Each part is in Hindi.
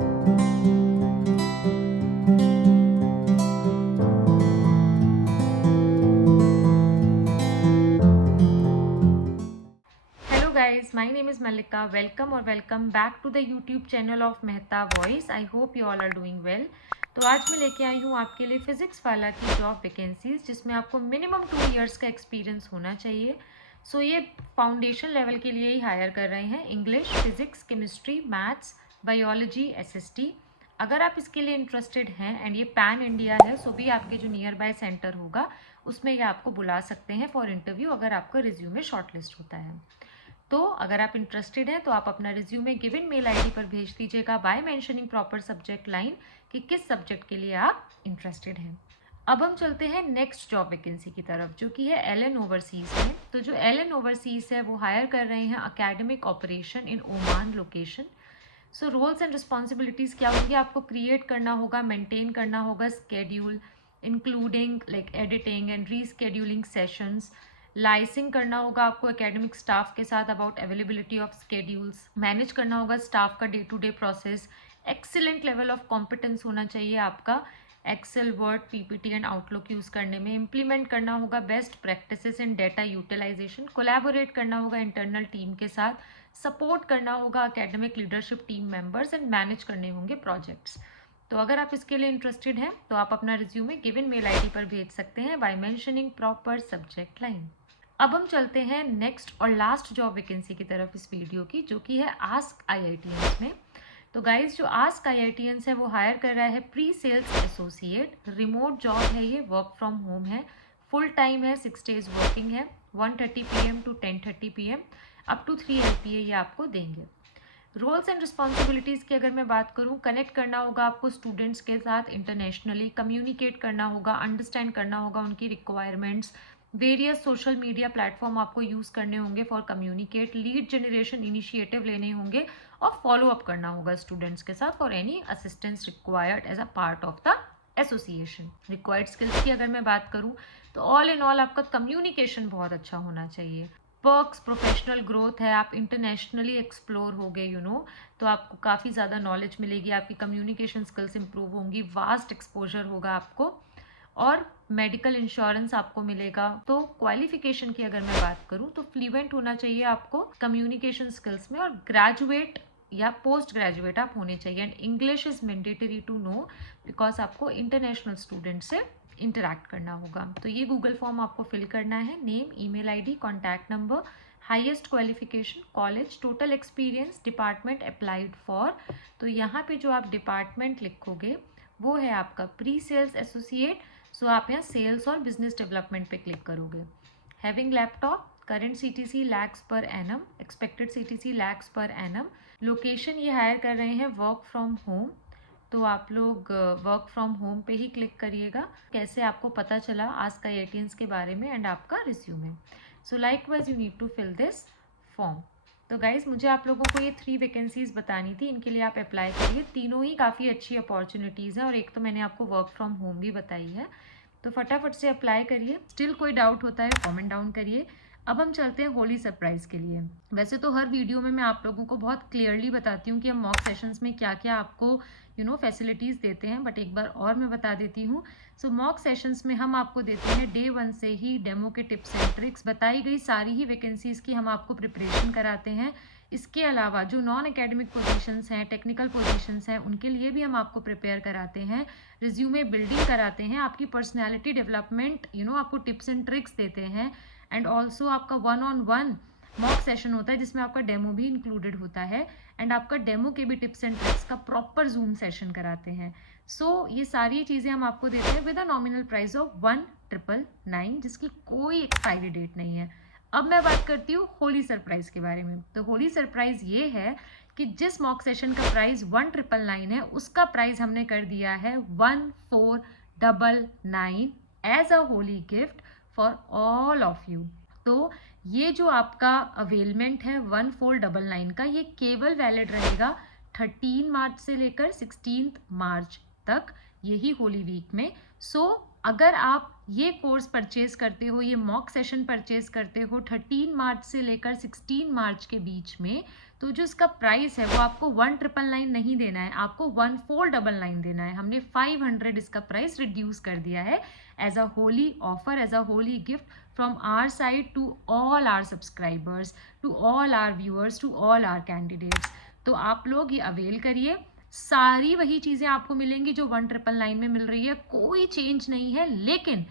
Hello guys, my name is Malika. Welcome or welcome back to the YouTube channel of Mehta Voice. I hope you all are doing well. तो आज मैं लेके आई हूँ आपके लिए फिजिक्स वाला की जॉब वैकेंसीज जिसमें आपको मिनिमम 2 इयर्स का एक्सपीरियंस होना चाहिए। ये फाउंडेशन लेवल के लिए ही हायर कर रहे हैं। English, physics, chemistry, maths, biology, SST. अगर आप इसके लिए इंटरेस्टेड हैं एंड ये पैन इंडिया है, भी आपके जो नियर बाय सेंटर होगा उसमें ये आपको बुला सकते हैं फॉर इंटरव्यू अगर आपका रिज्यूमे शॉर्टलिस्ट होता है। तो अगर आप इंटरेस्टेड हैं तो आप अपना रिज्यूमे गिवन मेल आईडी पर भेज दीजिएगा by mentioning proper subject line कि किस सब्जेक्ट के लिए आप इंटरेस्टेड हैं। अब हम चलते हैं नेक्स्ट जॉब वैकेंसी की तरफ जो कि है एलन ओवरसीज में। तो जो एलन ओवरसीज है वो हायर कर रहे हैं academic operation in Oman location. Roles and responsibilities क्या होंगी, आपको क्रिएट करना होगा, मेंटेन करना होगा schedule including like editing and rescheduling sessions. Liaising करना होगा आपको एकेडमिक स्टाफ के साथ about availability of schedules. Manage करना होगा स्टाफ का day to day process. Excellent level of competence होना चाहिए आपका Excel, Word, PPT and Outlook use करने में। इम्प्लीमेंट करना होगा बेस्ट प्रैक्टिसेस इन डेटा यूटिलाइजेशन। कोलैबोरेट करना होगा इंटरनल टीम के साथ। सपोर्ट करना होगा academic leadership team members and manage करने होंगे प्रोजेक्ट्स। तो अगर आप इसके लिए इंटरेस्टेड हैं तो आप अपना रिज्यूमे गिवन मेल आईडी पर भेज सकते हैं by mentioning proper subject line. अब हम चलते हैं नेक्स्ट और लास्ट जॉब वैकेंसी की तरफ इस वीडियो की जो कि है आस्क आईआईटीएंस में। तो गाइज जो आस्क आईआईटीएंस है वो हायर कर रहा है pre sales associate. Remote job है, ये वर्क फ्रॉम होम है, फुल टाइम है, 6 डेज वर्किंग है, 1:30 PM to 10:30 PM, up to 3 LPA ये आपको देंगे। रोल्स एंड रिस्पॉन्सिबिलिटीज़ की अगर मैं बात करूँ, कनेक्ट करना होगा आपको स्टूडेंट्स के साथ इंटरनेशनली, कम्युनिकेट करना होगा, अंडरस्टैंड करना होगा उनकी requirements. Various social media platform आपको यूज़ करने होंगे for communicate. Lead generation initiative लेने होंगे और फॉलो अप करना होगा स्टूडेंट्स के साथ for any assistance required as a part of the association. Required skills की अगर मैं बात करूँ तो ऑल इन ऑल आपका कम्युनिकेशन बहुत अच्छा होना चाहिए। पर्क्स, प्रोफेशनल ग्रोथ है, आप इंटरनेशनली एक्सप्लोर हो गए तो आपको काफ़ी ज़्यादा नॉलेज मिलेगी, आपकी कम्युनिकेशन स्किल्स इंप्रूव होंगी, वास्ट एक्सपोजर होगा आपको और मेडिकल इंश्योरेंस आपको मिलेगा। तो क्वालिफिकेशन की अगर मैं बात करूँ तो फ्लुएंट होना चाहिए आपको कम्युनिकेशन स्किल्स में और ग्रेजुएट या पोस्ट ग्रेजुएट आप होने चाहिए। And English is mandatory to know because आपको इंटरनेशनल स्टूडेंट से इंटरैक्ट करना होगा। तो ये गूगल फॉर्म आपको फिल करना है। Name, email ID, contact number, highest qualification, college, total experience, department applied for. तो यहाँ पे जो आप डिपार्टमेंट लिखोगे वो है आपका प्री सेल्स एसोसिएट। आप यहाँ सेल्स और बिजनेस डेवलपमेंट पे क्लिक करोगे। Having laptop, current CTC lakhs per annum, expected CTC lakhs per annum. Location ये हायर कर रहे हैं वर्क फ्रॉम होम, तो आप लोग वर्क फ्रॉम होम पे ही क्लिक करिएगा। कैसे आपको पता चला आस्क आईआईटीएंस के बारे में एंड आपका resume. Likewise you need to fill this form. तो गाइज मुझे आप लोगों को ये 3 वैकेंसीज बतानी थी, इनके लिए आप अप्लाई करिए। तीनों ही काफ़ी अच्छी अपॉर्चुनिटीज़ हैं और एक तो मैंने आपको वर्क फ्रॉम होम भी बताई है। तो फटाफट से अप्लाई करिए। स्टिल कोई डाउट होता है कमेंट डाउन करिए। अब हम चलते हैं होली सरप्राइज़ के लिए। वैसे तो हर वीडियो में मैं आप लोगों को बहुत क्लियरली बताती हूँ कि हम मॉक सेशंस में क्या क्या आपको फैसिलिटीज़ देते हैं, बट एक बार और मैं बता देती हूँ। मॉक सेशंस में हम आपको देते हैं डे 1 से ही डेमो के टिप्स एंड ट्रिक्स, बताई गई सारी ही वैकेंसीज़ की हम आपको प्रिपरेशन कराते हैं। इसके अलावा जो नॉन एकेडमिक पोजीशंस हैं, टेक्निकल पोजीशंस हैं, उनके लिए भी हम आपको प्रिपेयर कराते हैं, रिज्यूमे बिल्डिंग कराते हैं, आपकी पर्सनैलिटी डेवलपमेंट आपको टिप्स एंड ट्रिक्स देते हैं। एंड ऑल्सो आपका 1-on-1 मॉक सेशन होता है जिसमें आपका डेमो भी इंक्लूडेड होता है एंड आपका डेमो के भी टिप्स एंड ट्रिक्स का प्रॉपर जूम सेशन कराते हैं। ये सारी चीज़ें हम आपको देते हैं with a nominal price of 1999 जिसकी कोई एक्सपायरी डेट नहीं है। अब मैं बात करती हूँ होली सरप्राइज के बारे में। तो होली सरप्राइज ये है कि जिस मॉक सेशन का प्राइस 1999 है उसका प्राइस हमने कर दिया है 1499 as a Holi gift for all of you. तो ये जो आपका अवेलमेंट है 1499 का, ये केवल वैलिड रहेगा 13 मार्च से लेकर 16 मार्च तक, यही होली वीक में। अगर आप ये कोर्स परचेज करते हो, ये मॉक सेशन परचेज करते हो 13 मार्च से लेकर 16 मार्च के बीच में, तो जो इसका प्राइस है वो आपको 1999 नहीं देना है, आपको 1499 देना है। हमने 500 इसका प्राइस रिड्यूस कर दिया है as a Holi offer, as a Holi gift from our side to all our subscribers, to all our viewers, to all our candidates. तो आप लोग ये अवेल करिए, सारी वही चीज़ें आपको मिलेंगी जो 1999 में मिल रही है, कोई चेंज नहीं है। लेकिन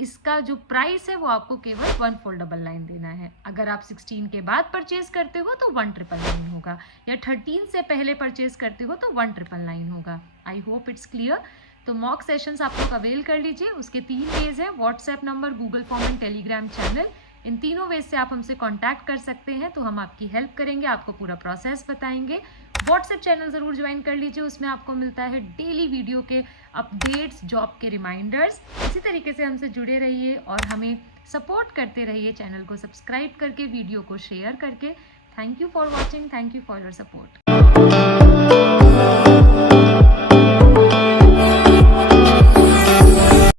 इसका जो प्राइस है वो आपको केवल 1499 देना है। अगर आप 16 के बाद परचेज करते हो तो 1999 होगा, या 13 से पहले परचेज करते हो तो 1999 होगा। I hope it's clear. तो मॉक सेशंस आप लोग अवेल कर लीजिए। उसके 3 वेज हैं, WhatsApp number, Google form and Telegram channel. इन तीनों वेज से आप हमसे कांटेक्ट कर सकते हैं, तो हम आपकी हेल्प करेंगे, आपको पूरा प्रोसेस बताएंगे। व्हाट्सएप चैनल ज़रूर ज्वाइन कर लीजिए, उसमें आपको मिलता है डेली वीडियो के अपडेट्स, जॉब के रिमाइंडर्स। इसी तरीके से हमसे जुड़े रहिए और हमें सपोर्ट करते रहिए, चैनल को सब्सक्राइब करके, वीडियो को शेयर करके। Thank you for watching, thank you for your support.